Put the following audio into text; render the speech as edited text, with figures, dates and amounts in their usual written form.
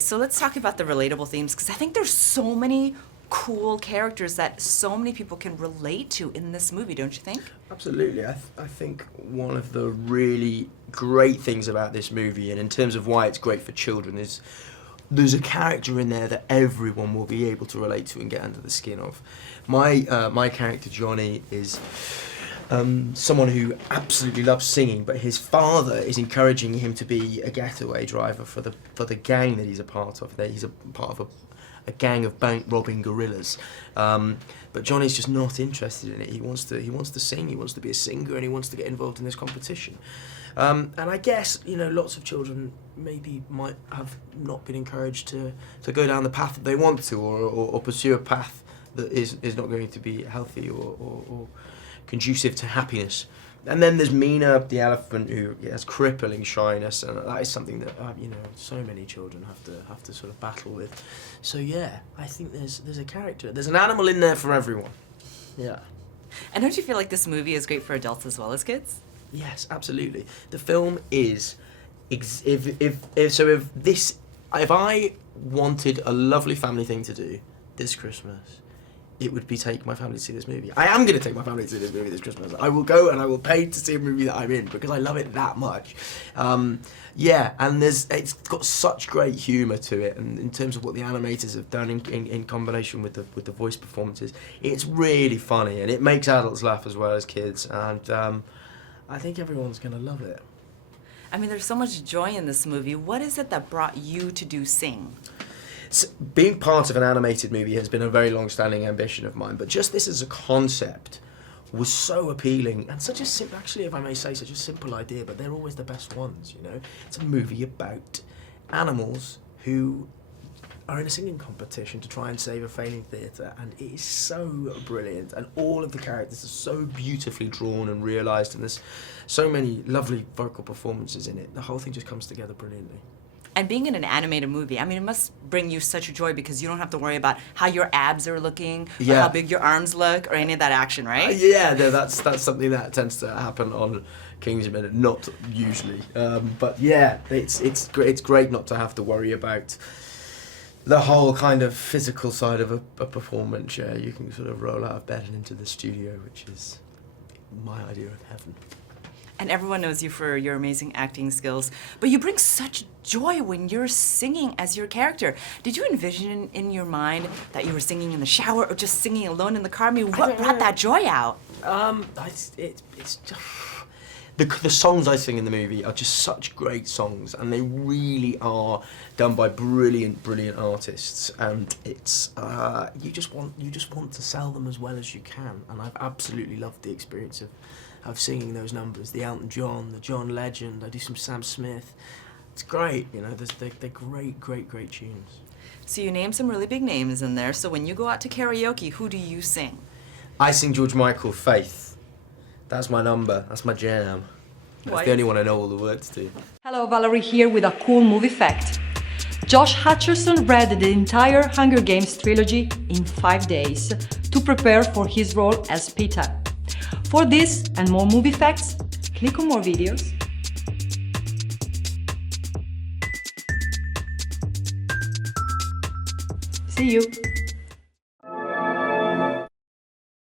So let's talk about the relatable themes, because I think there's so many cool characters that so many people can relate to in this movie, don't you think? Absolutely. I think one of the really great things about this movie, and in terms of why it's great for children, is there's a character in there that everyone will be able to relate to and get under the skin of. My character, Johnny, is someone who absolutely loves singing, but his father is encouraging him to be a getaway driver for the gang that he's a part of. He's a part of a gang of bank robbing gorillas, but Johnny's just not interested in it. He wants to sing. He wants to be a singer, and he wants to get involved in this competition. And I guess lots of children maybe might have not been encouraged to go down the path that they want to, or pursue a path that is not going to be healthy or conducive to happiness. And then there's Mina, the elephant, who has crippling shyness, and that is something that so many children have to sort of battle with. So yeah, I think there's an animal in there for everyone. Yeah. And don't you feel like this movie is great for adults as well as kids? Yes, absolutely. The film is if I wanted a lovely family thing to do this Christmas, it would be take my family to see this movie. I am going to take my family to see this movie this Christmas. I will go and I will pay to see a movie that I'm in because I love it that much. Yeah, and it's got such great humour to it, and in terms of what the animators have done in combination with the voice performances, it's really funny, and it makes adults laugh as well as kids, and I think everyone's going to love it. I mean, there's so much joy in this movie. What is it that brought you to do Sing? Being part of an animated movie has been a very long-standing ambition of mine, but just this as a concept was so appealing, and such a simple, actually, if I may say, such a simple idea, but they're always the best ones, It's a movie about animals who are in a singing competition to try and save a failing theatre, and it is so brilliant, and all of the characters are so beautifully drawn and realised, and there's so many lovely vocal performances in it. The whole thing just comes together brilliantly. And being in an animated movie, I mean, it must bring you such a joy because you don't have to worry about how your abs are looking, or how big your arms look, or any of that action, right? That's something that tends to happen on Kingsman, not usually. But yeah, it's great not to have to worry about the whole kind of physical side of a performance. Yeah, you can sort of roll out of bed and into the studio, which is my idea of heaven. And everyone knows you for your amazing acting skills, but you bring such joy when you're singing as your character. Did you envision in your mind that you were singing in the shower or just singing alone in the car? I mean, what brought that joy out? It's just... The songs I sing in the movie are just such great songs, and they really are done by brilliant artists. And it's you just want to sell them as well as you can. And I've absolutely loved the experience of singing those numbers. The Elton John, the John Legend. I do some Sam Smith. It's great, they're great tunes. So you named some really big names in there. So when you go out to karaoke, who do you sing? I sing George Michael, Faith. That's my number. That's my jam. That's the only one I know all the words to. Hello, Valerie here with a cool movie fact. Josh Hutcherson read the entire Hunger Games trilogy in 5 days to prepare for his role as Peeta. For this and more movie facts, click on more videos. See you!